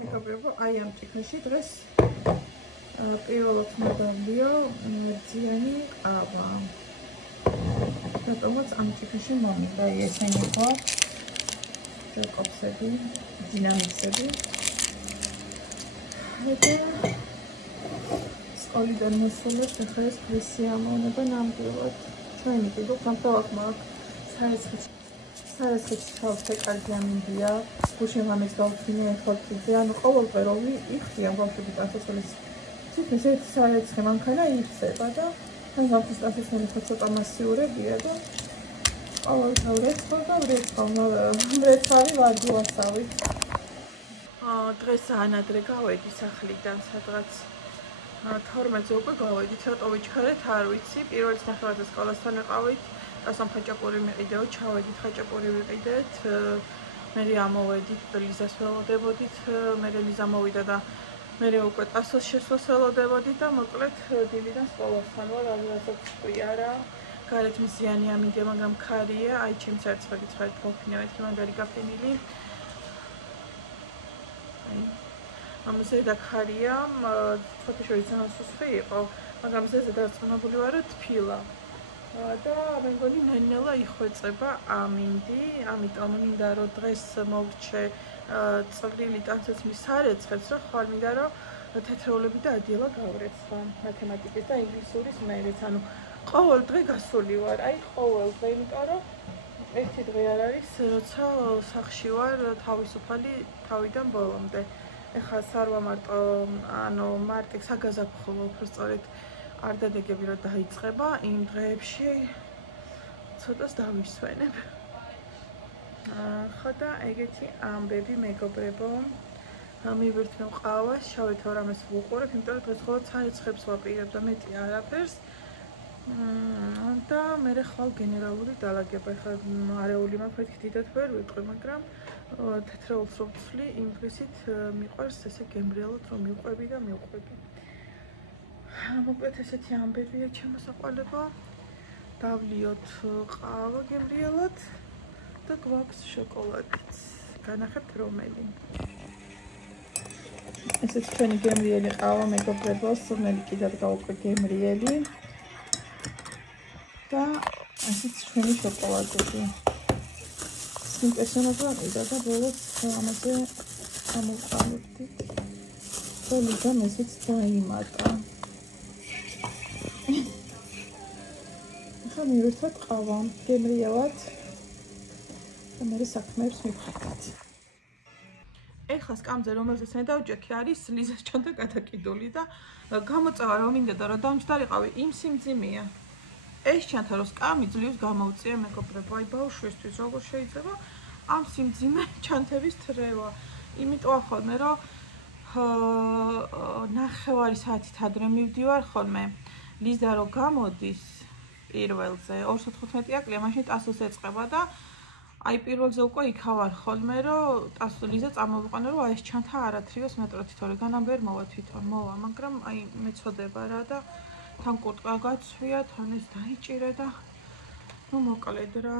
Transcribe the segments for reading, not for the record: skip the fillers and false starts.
მეგობრებო, აი ამ ჭიქაში დღეს პირველად მოგავლიო ძიანი ყავა. რატომაც ამ ჭიქაში მომიდა ესენი ხო ჯაკობსები, დინამიქსები. და სკოლიდან მოსულებს ახლა ეს პრესი ამოვნება ნამდვილად. ჩვენი კიდევ სამთავრობო მაქვს საერთოდ თავზე კარგი ამინდია. გუშინ ამის გავხსნი ახალწლზე, ანუ ყოველდღე იხდიან ბავშვები დასასრულის. თითქმის ერთი საერცხე მანქანა იწება და თან გაფუსტასისმენი ხო ცოტა მასიურებია და ყოველდღე ვრეცხავი ვარდივასავი. დღეს ანადრე გავედი სახლიდან, სადღაც 12-ზე უკვე გავედი, ცოტა ვიჩქარეთ, არ ვიცი. პირველი ნახევარზე სკოლასთან ვიყავით, დასამ ხაჭაპური მიყიდეო, ჩავედით ხაჭაპური ვიყიდეთ. მე ამოვედით ლიზას ველოდებოდით, მე ლიზა მოვიდა და მე უკვე ტასოს შესვლას ველოდებოდით და მოკლედ დილიდან სკოლასთან ვარ, რასაც თქვი არა. გარეთ მზიანი ამინდია, მაგრამ ქარია, აი ჩემს ერთხელ ცხადით გავფინავეთ, იმანდარი გაფენილი. ამაზე და ქარია, ფოტოშოპი ძალიან სუსხი იყო, მაგრამ ზეზე დარწმუნებული ვარ, რომ თფილა. და მე მგონი ნენელა იხვეწება ამინდი, ამიტომ მინდა რომ დღეს მოვრჩე წვრილი ტანსაცმლის სარეცხებს, რომ ხვალ მინდა რომ თეთრეულები და ადიელა გავრეცხა მათემატიკის და ინგლისურის მერეც, ანუ ყოველ დღე გასული ვარ, აი ყოველ დღე, იმიტომ რომ ერთი დღე არ არის, როცა სახლში ვარ თავისუფალი თავიდან ბოლომდე. ეხლა სარვა მარტო, ანუ მარტი საგაზაფხულო უბრალოდ არ დადეგები რომ დაიწყება, იმ დღეებში ცოტას დავისვენებ. ხო და ეგეთი ამბები მეგობრებო. მივირთმევ ყავას, შავეთ რამეს ვუყურებ, იმიტომ რომ დღეს ხოლმე საერცხებს ვაპირებ და მეტი არაფერს. და მე ხვალ გენერალური დალაგება, ეხლა არეული მაქვს, დიდად ვერ ვიტყვი, მაგრამ თეთრეულს რო ვცვლი, იმ დღისით მიყვარს ესე გემრიელად რომ მივყვები და მივყვები. მოკლედ ესეთი ამბებია ჩემოსაყვალებო. დავლიოთ ყავა გემრიელად და გვაქვს შოკოლადიც. განახებთ რომელი. ესეც ჩვენი გემრიელი ყავა მეგობრებო, სურნელი კიდევ გავუკვე გემრიელი. და ასეც ჩვენი შოკოლადები. სიმპესონად ვაყიდა და ბოლოს ამაზე ამოვყავებდი. და ლიზამ ესეც დაიმატა. ახლა მივერთვათ ყავა გემრიელად და მე საქმეებს მივხატავთ. ეხლა სკამზე რომელზეც მე დავჯექი არის ლიზას ჩანთა გადაკიდული და გამოწევა რომ მინდა და რომ დამჯდარიყავი იმ სიმძიმეა. ეს ჩანთა რომ სკამი ძლივს გამოუწია მეგობრებო, აი ბავშვისთვის როგორ შეიძლება ამ სიმძიმე ჩანთების თრევა. იმიტომ ახალმე რომ ნახევარი საათით ადრე მივდივარ ხოლმე. ლიზა რო გამოდის პირველზე 215 აკლია, მაშინ ტასოს ეწყება და აი პირველზე უკვე იქავარ ხოლმე რომ ლიზა წამოვიყვანე რომ აი ეს ჩანთა არათრიოს მეტროთი თორე განამ ვერ მოვა თვითონ მოვა, მაგრამ აი მეწოდება რა და თან კურტკა გაცვია, თან ეს დაიჭირე და ნუ მოკლედ რა.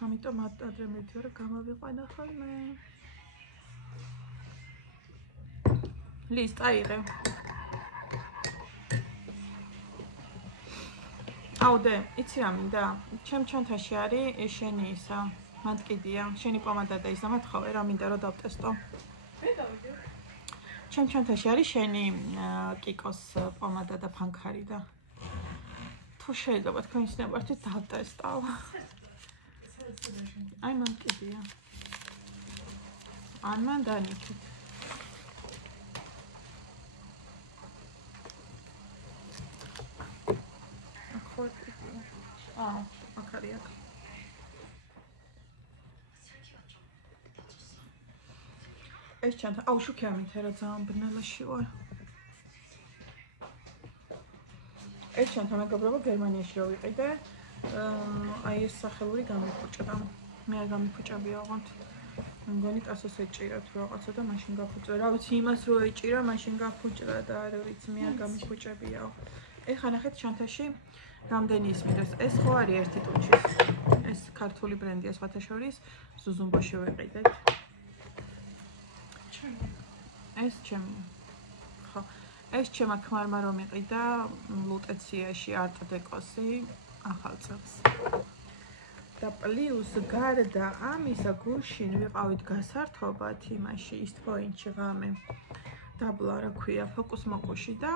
ამიტომ ადრე მივდივარ რომ გამოვიყვანა ხოლმე. ლის წაიღე. აუდე, იცი რა მინდა? ჩემ ჩანთაში არის შენი ისა, მანტკიდია, შენი პომადა და ისა მათხოვე რა მინდა რომ დავტესტო. მე დავიდე. ჩემ ჩანთაში არის შენი კიკოს პომადა და ფანქარი და თუ შეიძლება თქვენი სნებართით დავტესტავ. აი მანტკიდია. ან მან დანიჭით. აქარია. ეს ჩანთა, აუ შუქი ამითე რა ძალიან ბნელაში ვარ. ეს ჩანთა მეგობრებო გერმანიაში რო ვიყიდე, აი ეს სახელური გამიფუჭდა. მე არ გამიფუჭებია ოღონდ. მე მგონი ტასოს ეჭირა თუ რაღაცა და მაშინ გაფუჭდა. რა ვიცი იმას რო ეჭირა, მაშინ გაფუჭდა და არ ვიცი მე არ გამიფუჭებიაო. ეხლა ნახეთ ჩანთაში რამდენი ისმინოს. ეს ხო არის ერთი ტუჩის. ეს ქართული ბრენდია სხვათა შორის, ზუზუმბოში ვიყიდეთ. ეს ჩემ ქმარმა რომ იყიდა ლუტეციაში არტ დეკოსი ახალ წელს. და პლუს გარდა ამისა გუშინ ვიყავით გასართობად იმაში East Point-ში ღამე. დაბლა რა ქვია, ფოკუს მოკუში და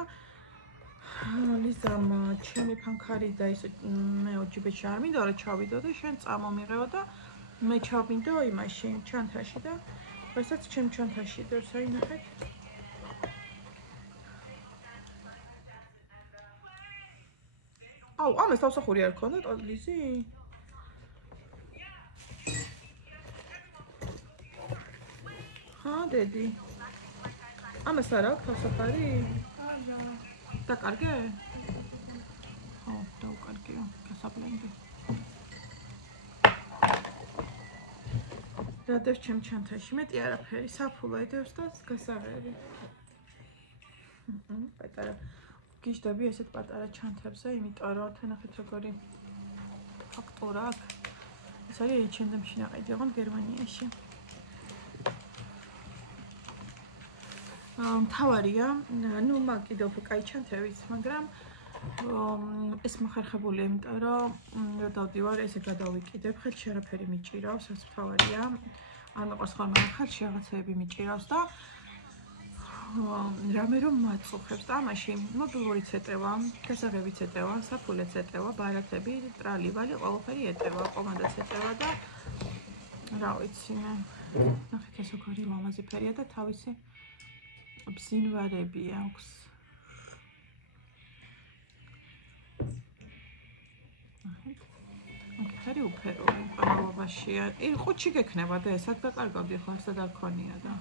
ლიზამ ჩემი ფანქარი და ის მე ოჯიბეში არ მინდა რა ჩავიდო და შენ წამომიღეო და მე ჩავმინდო იმაში ჩანთაში და რასაც ჩემ ჩანთაში დევს აი ნახეთ. აუ ამას თავსახური არ ქონდა ლიზი? დედი. ამას არ აქვს თავსახარი? დაკარგე? ხო, დავკარგეო, გასაბლენდი. რა დევს ჩემ ჩანთაში? მეტი არაფერი, საფულა დევს და გასაღები. პატარა გიждები ესეთ პატარა ჩანთებზე, იმიტომ რომ თანახეთ როგორი ფაქტურა აქვს. ეს არის H&M-ში ნაყიდი, ოღონდ გერმანიაში. თავარია, ნუ მაგ კიდევ უფრო კაი ჩანთევიც, მაგრამ ეს მოხერხებულია, იმიტომ რომ რა დავდივარ, ესე გადავიკიდებ, ხელში არაფერი მიჭირავს, ეს თავარია. არ მეყვარს ხოლმე ხელში რაღაცეები მიჭირავს და რამე რომ მაწუხებს და ამაში მობილურიც ეტევა, გასაღებიც ეტევა, საფულეც ეტევა, ბარათები, ტრალი-ვალი, ყველაფერი ეტევა, კომანდაც ეტევა და რა ვიცი მე. ნახეთ ეს როგორი ლამაზი ფერია და თავისი ბზინვარები აქვს. ნახეთ. მაგარი უფეროა, პანალობაშია. ყუთში გექნება და ესად დაკარგავდი ხო, ასად არ ქონია და.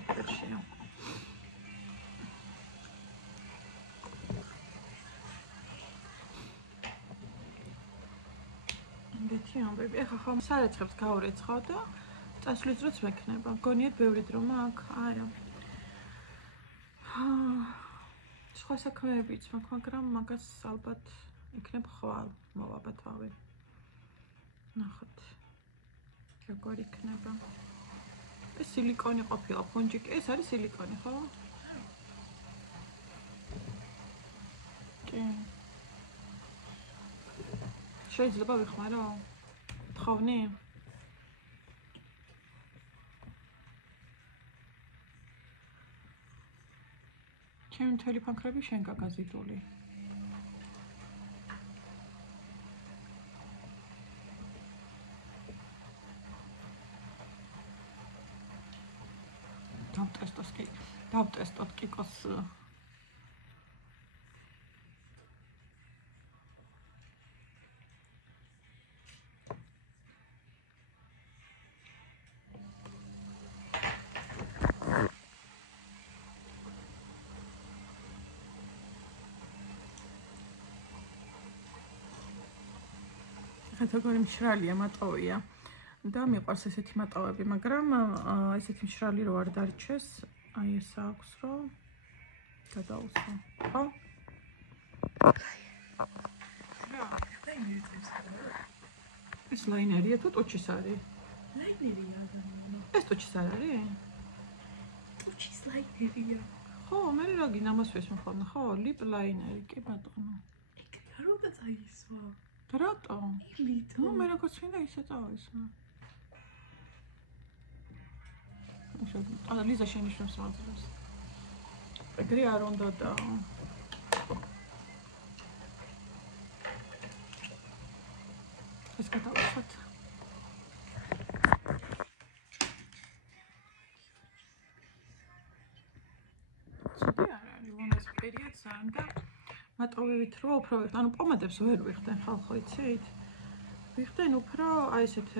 ერთერთშია. ეგეთი ამბები. ეხა ხომ სარეცხებს გაურეცხავ და წასვლის დროც მექნება. გონიათ ბევრი დრო მაქვს? არა. სხვა საქმეებიც მაქვს, მაგრამ მაგას ალბათ იქნებ ხვალ მოვაბათავი. ნახოთ. როგორ იქნება. ეს სილიკონი ყოფილა, ფუნჯიკი. ეს არის სილიკონი, ხო? კი. შეიძლება ვიხმარო? თხოვნი? ჩემი მთელი ფანქრები შენ გაგაზიდული. დავტესტოთ კიკოს როგორი მშრალია მატოვია და მიყვარს ესეთი მატოვები, მაგრამ ესეთი მშრალი რო არ დარჩეს, აი ეს აქვს რო გადაუსვა. ხო? ეს ლაინერია თუ ტუჩის არის? ლაინერია. ეს ტუჩის არ არის? ტუჩის ლაინერია. ხო, მე რა გინდა ამასვეს მხოლოდ, ხო, ლიპ ლაინერი, კი ბატონო. როდა წაისვა? რატო? იმიტომ. მე როგორც მინდა ისე წავისვა. ლიზა შენიშნავს მაძლევს. ეგრე არ უნდა და ეს გადავიხოთ. ცუდი არ არის, ვონეს პერიოდს ან და მატოვებით რო უფრო ვიხდენ, ანუ პომადებს ვერ ვიხდენ ხალხო, იცით? ვიხდენ უფრო აი ესეთ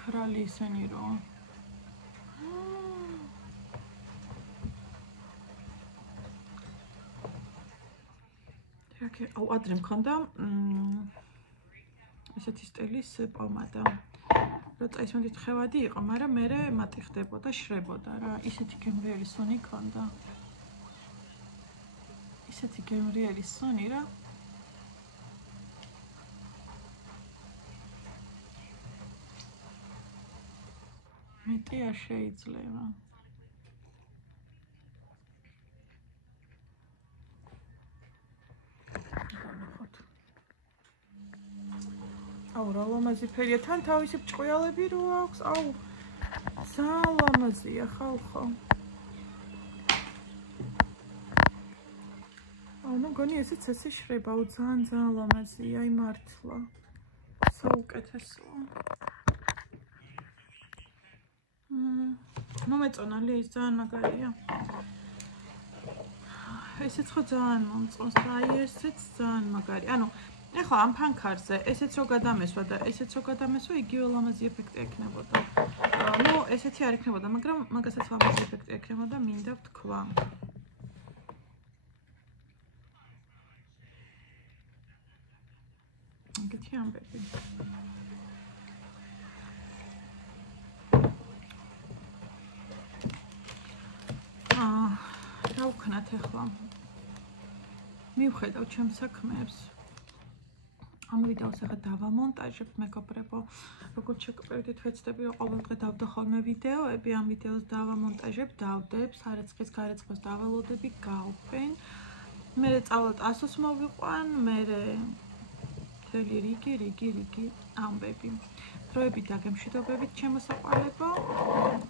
ქრალი ისენი რო აუ ადრე მქონდა ესეთი სტილის პომადა. რო წაისვენდით ხევადი იყო, მაგრამ მე მატი ხდებოდა, შრებოდა რა. ისეთი გემრიელი სუნი ქონდა. ისეთი გემრიელი სუნი რა. მეტი არ შეიძლება. აუ, რა ლამაზი ფერია, თან თავისი ბრჭყვიალები რო აქვს, აუ, ძალიან ლამაზია ხალხო. აუ, ну გონი ესეც ესე შრება, აუ, ძალიან ლამაზია, აი მართლა. საუკეთესოა. მომეწონა ის ძალიან მაგარია. ესეც ხო ძალიან მომწონს და აი ესეც ძალიან მაგარი. ანუ ეხლა ამ ფანქარზე ესეც რო გადამესვა და ესეც რო გადამესვა, იგივე ლამაზი ეფექტი ექნებოდა. ну ესეთი არ ექნებოდა, მაგრამ მაგასაც ლამაზი ეფექტი ექნებოდა, მინდა ვთქვა. ეგეთი ამბები. რა ვქნათ ახლა? მივხედავ ჩემს საქმეებს. ამ ვიდეოს ახლა დავამონტაჟებ, მეგობრებო. როგორც შეგკვირდით, ვეცდები რომ ყოველდღე დავდო ხოლმე ვიდეოები, ამ ვიდეოს დავამონტაჟებ, დავდებ, სარეცხის გარეცხოს დავალოდები, გავფენ. მერე წავალ ტასოს მოვიყვან, მერე მთელი რიგი ამბები. დროებით დაგემშვიდობებით ჩემოსაყვარლებო.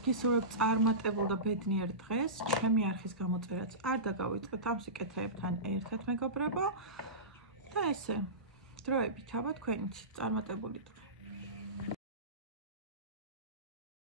გისურვებ წარმატებულ და ბედნიერ დღეს. ჩემი არხის გამოწერაც არ დაგავიწყეთ ამ სიკეთეებთან ერთად, მეგობრებო. და ესე დროებით აბა თქვენით წარმატებული დღე.